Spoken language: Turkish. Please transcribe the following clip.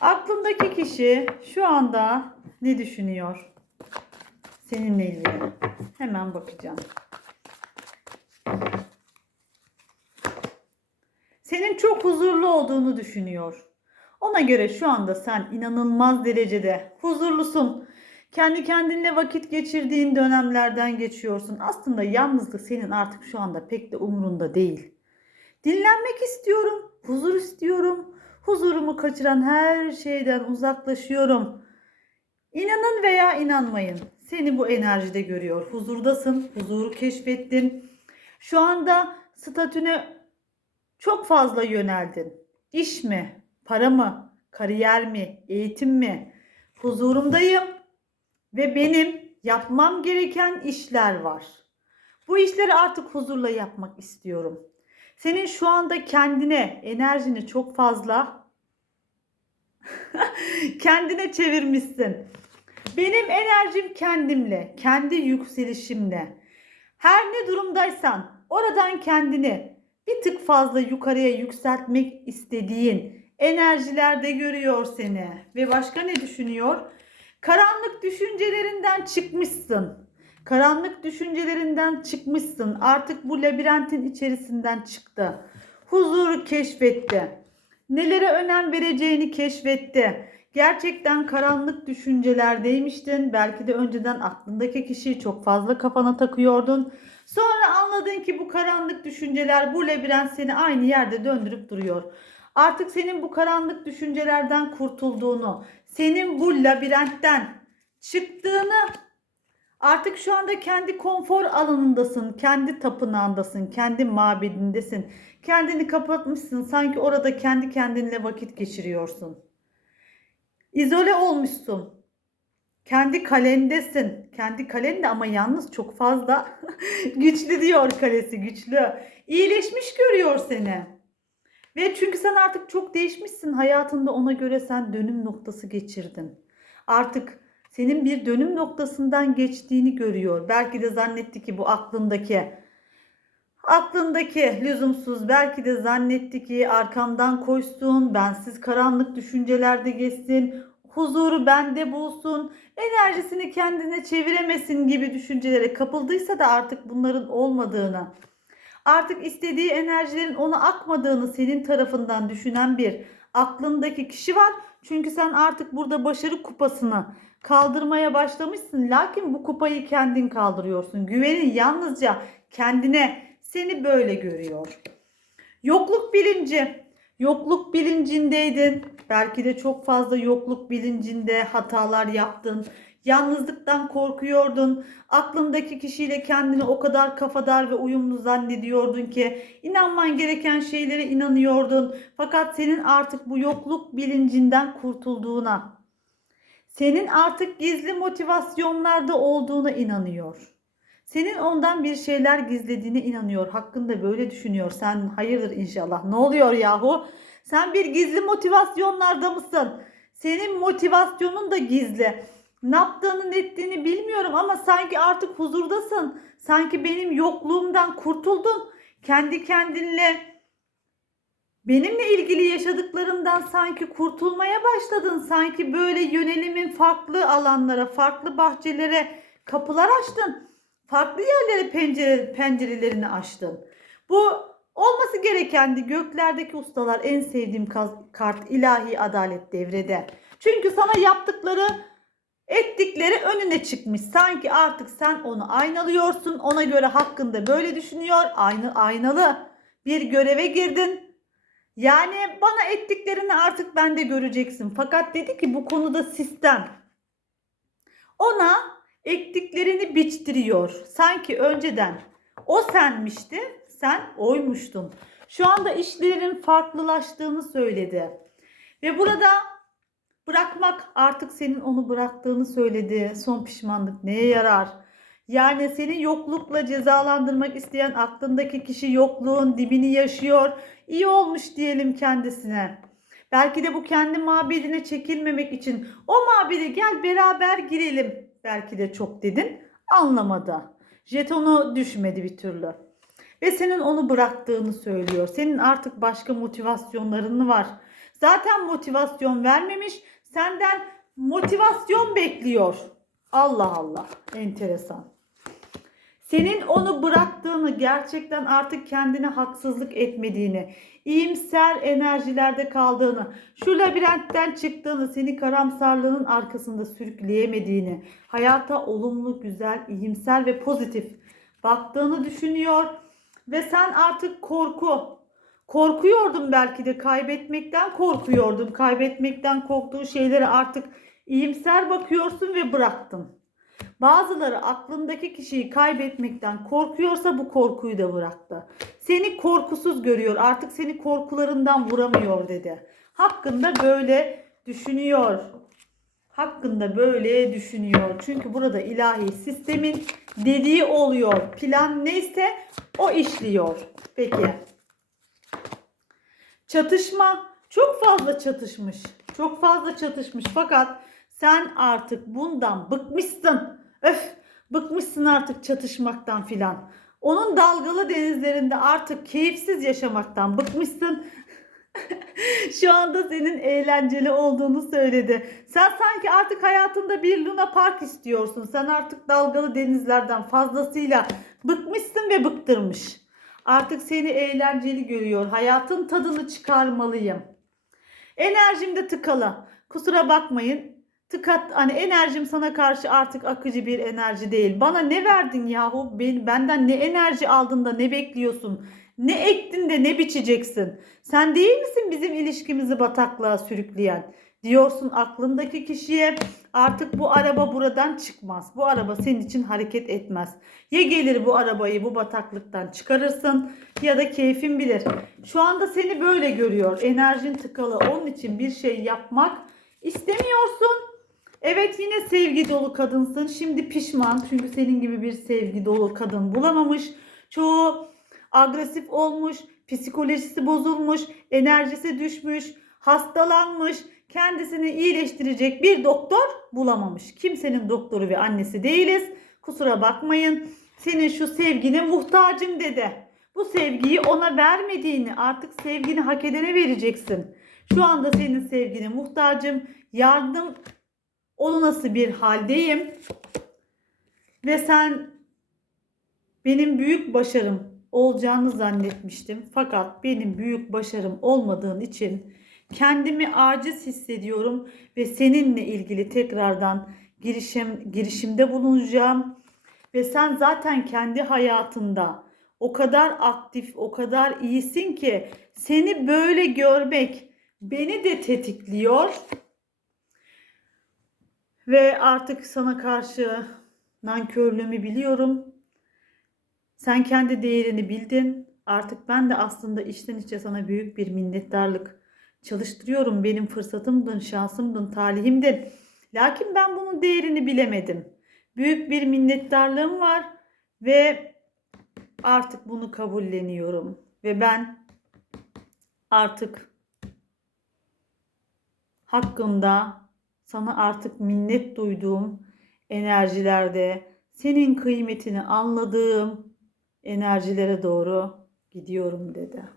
Aklındaki kişi şu anda ne düşünüyor? Seninle ilgili. Hemen bakacağım. Senin çok huzurlu olduğunu düşünüyor. Ona göre şu anda sen inanılmaz derecede huzurlusun. Kendi kendinle vakit geçirdiğin dönemlerden geçiyorsun. Aslında yalnızlık senin artık şu anda pek de umrunda değil. Dinlenmek istiyorum, huzur istiyorum. Huzurumu kaçıran her şeyden uzaklaşıyorum. İnanın veya inanmayın. Seni bu enerjide görüyor. Huzurdasın, huzuru keşfettin. Şu anda statüne çok fazla yöneldin. İş mi, para mı, kariyer mi, eğitim mi? Huzurumdayım ve benim yapmam gereken işler var. Bu işleri artık huzurla yapmak istiyorum. Senin şu anda kendine, enerjini çok fazla kendine çevirmişsin. Benim enerjim kendimle, kendi yükselişimle. Her ne durumdaysan oradan kendini bir tık fazla yukarıya yükseltmek istediğin enerjilerde görüyor seni. Ve başka ne düşünüyor? Karanlık düşüncelerinden çıkmışsın. Karanlık düşüncelerinden çıkmışsın. Artık bu labirentin içerisinden çıktı. Huzuru keşfetti. Nelere önem vereceğini keşfetti. Gerçekten karanlık düşüncelerdeymiştin. Belki de önceden aklındaki kişiyi çok fazla kafana takıyordun. Sonra anladın ki bu karanlık düşünceler, bu labirent seni aynı yerde döndürüp duruyor. Artık senin bu karanlık düşüncelerden kurtulduğunu, senin bu labirentten çıktığını Artık şu anda kendi konfor alanındasın, kendi tapınağındasın, kendi mabedindesin. Kendini kapatmışsın, sanki orada kendi kendinle vakit geçiriyorsun. İzole olmuşsun. Kendi kalendesin. Kendi kalende ama yalnız çok fazla güçlü diyor kalesi güçlü. İyileşmiş görüyor seni. Ve çünkü sen artık çok değişmişsin hayatında ona göre sen dönüm noktası geçirdin. Artık senin bir dönüm noktasından geçtiğini görüyor. Belki de zannetti ki bu aklındaki aklındaki lüzumsuz belki de zannetti ki arkamdan koşsun, bensiz karanlık düşüncelerde geçsin, huzuru bende bulsun, enerjisini kendine çeviremesin gibi düşüncelere kapıldıysa da artık bunların olmadığını, artık istediği enerjilerin ona akmadığını senin tarafından düşünen bir aklındaki kişi var. Çünkü sen artık burada başarı kupasını kaldırmaya başlamışsın. Lakin bu kupayı kendin kaldırıyorsun. Güvenin yalnızca kendine seni böyle görüyor. Yokluk bilinci. Yokluk bilincindeydin. Belki de çok fazla yokluk bilincinde hatalar yaptın. Yalnızlıktan korkuyordun. Aklındaki kişiyle kendini o kadar kafadar ve uyumlu zannediyordun ki inanman gereken şeylere inanıyordun. Fakat senin artık bu yokluk bilincinden kurtulduğuna, senin artık gizli motivasyonlarda olduğuna inanıyor. Senin ondan bir şeyler gizlediğine inanıyor. Hakkında böyle düşünüyor. Sen hayırdır inşallah. Ne oluyor yahu? Sen bir gizli motivasyonlarda mısın? Senin motivasyonun da gizli. Ne yaptığını ne ettiğini bilmiyorum ama sanki artık huzurdasın. Sanki benim yokluğumdan kurtuldun. Kendi kendinle benimle ilgili yaşadıklarımdan sanki kurtulmaya başladın. Sanki böyle yönelimin farklı alanlara, farklı bahçelere kapılar açtın. Farklı yerlere pencere, pencerelerini açtın. Bu olması gerekendi. Göklerdeki ustalar en sevdiğim kart ilahi adalet devrede. Çünkü sana yaptıkları ettikleri önüne çıkmış. Sanki artık sen onu aynalıyorsun. Ona göre hakkında böyle düşünüyor. Aynı aynalı bir göreve girdin. Yani bana ettiklerini artık ben de göreceksin. Fakat dedi ki bu konuda sistem. Ona ektiklerini biçtiriyor. Sanki önceden o senmişti, sen oymuştun. Şu anda işlerin farklılaştığını söyledi. Ve burada bırakmak artık senin onu bıraktığını söyledi. Son pişmanlık neye yarar? Yani seni yoklukla cezalandırmak isteyen aklındaki kişi yokluğun dibini yaşıyor. İyi olmuş diyelim kendisine. Belki de bu kendi mabedine çekilmemek için o mabede gel beraber girelim. Belki de çok dedin anlamadı. Jetonu düşmedi bir türlü. Ve senin onu bıraktığını söylüyor. Senin artık başka motivasyonların var. Zaten motivasyon vermemiş. Senden motivasyon bekliyor. Allah Allah. Enteresan. Senin onu bıraktığını, gerçekten artık kendine haksızlık etmediğini, iyimser enerjilerde kaldığını, şu labirentten çıktığını, seni karamsarlığının arkasında sürükleyemediğini, hayata olumlu, güzel, iyimser ve pozitif baktığını düşünüyor ve sen artık korku, korkuyordun belki de kaybetmekten korkuyordun. Kaybetmekten korktuğu şeyleri artık iyimser bakıyorsun ve bıraktın. Bazıları aklındaki kişiyi kaybetmekten korkuyorsa bu korkuyu da bıraktı. Seni korkusuz görüyor. Artık seni korkularından vuramıyor dedi. Hakkında böyle düşünüyor. Hakkında böyle düşünüyor. Çünkü burada ilahi sistemin dediği oluyor. Plan neyse o işliyor. Peki. Çatışma çok fazla çatışmış. Çok fazla çatışmış fakat sen artık bundan bıkmışsın. Öf bıkmışsın artık çatışmaktan filan. Onun dalgalı denizlerinde artık keyifsiz yaşamaktan bıkmışsın. Şu anda senin eğlenceli olduğunu söyledi. Sen sanki artık hayatında bir Luna Park istiyorsun. Sen artık dalgalı denizlerden fazlasıyla bıkmışsın ve bıktırmış. Artık seni eğlenceli görüyor. Hayatın tadını çıkarmalıyım. Enerjim de tıkalı. Kusura bakmayın. Tıkat hani enerjim sana karşı artık akıcı bir enerji değil. Bana ne verdin yahu? Ben, benden ne enerji aldın da ne bekliyorsun? Ne ektin de ne biçeceksin? Sen değil misin bizim ilişkimizi bataklığa sürükleyen? Diyorsun aklındaki kişiye artık bu araba buradan çıkmaz. Bu araba senin için hareket etmez. Ya gelir bu arabayı bu bataklıktan çıkarırsın ya da keyfin bilir. Şu anda seni böyle görüyor. Enerjin tıkalı. Onun için bir şey yapmak istemiyorsun. Evet yine sevgi dolu kadınsın. Şimdi pişman çünkü senin gibi bir sevgi dolu kadın bulamamış. Çoğu agresif olmuş, psikolojisi bozulmuş, enerjisi düşmüş, hastalanmış, kendisini iyileştirecek bir doktor bulamamış. Kimsenin doktoru ve annesi değiliz. Kusura bakmayın. Senin şu sevgine muhtacım dedi. Bu sevgiyi ona vermediğini artık sevgini hak edene vereceksin. Şu anda senin sevgine muhtacım. Yardım olunası bir haldeyim. Ve sen benim büyük başarım olacağını zannetmiştim. Fakat benim büyük başarım olmadığın için kendimi aciz hissediyorum ve seninle ilgili tekrardan girişim girişimde bulunacağım. Ve sen zaten kendi hayatında o kadar aktif, o kadar iyisin ki seni böyle görmek beni de tetikliyor. Ve artık sana karşı nankörlüğümü biliyorum. Sen kendi değerini bildin. Artık ben de aslında içten içe sana büyük bir minnettarlık çalıştırıyorum. Benim fırsatımdın, şansımdın, talihimdin. Lakin ben bunun değerini bilemedim. Büyük bir minnettarlığım var ve artık bunu kabulleniyorum. Ve ben artık hakkında sana artık minnet duyduğum enerjilerde senin kıymetini anladığım enerjilere doğru gidiyorum dedi.